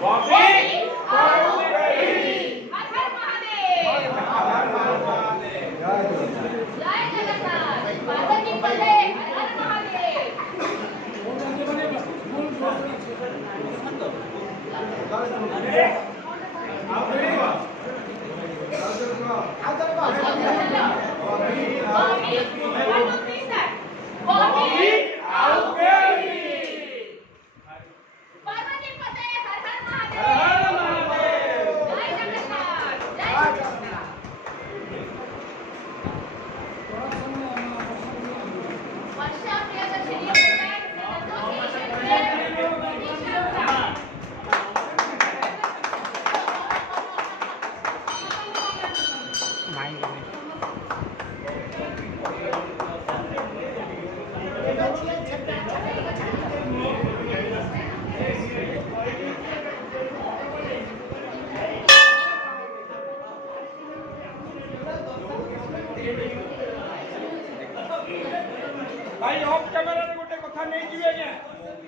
Bobby out गई। हर हर महादेव। जय जगन्नाथ। पार्वती पते हर हर महादेव। बॉबी आउट गई। पार्वती पते हर हर महादेव। जय जगन्नाथ। जय जगन्नाथ। वर्षा प्रियदर्शनी भाई ऑफ कैमरा रे गोटे कथा नहीं जीवे जे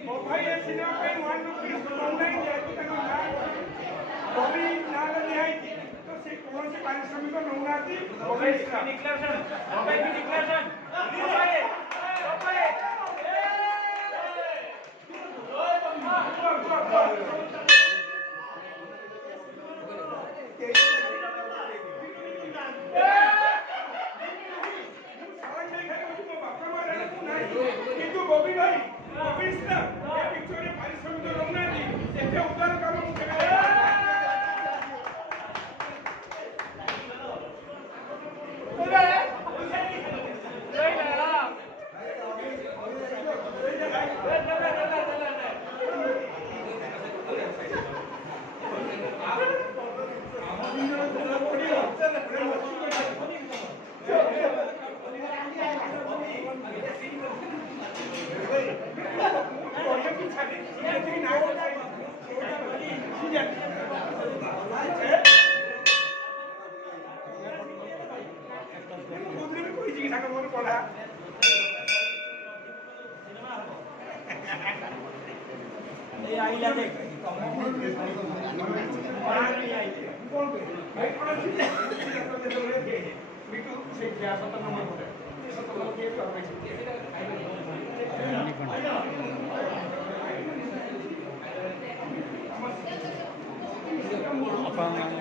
मो भाई ए सिनेमा पे वन रुपीस ऑनलाइन जे कि तक ना बॉबी ना निहाई तो से कौन से पारिश्रमिक नौनाती बॉबी डिक्लेरेशन बॉबी डिक्लेरेशन কিন্তু ববি ভাই ববি স্যার এই পিকচারে পারিশ্রমিক নৌনাতি এতে উদ্ধার কাম মুখে आईला देख apa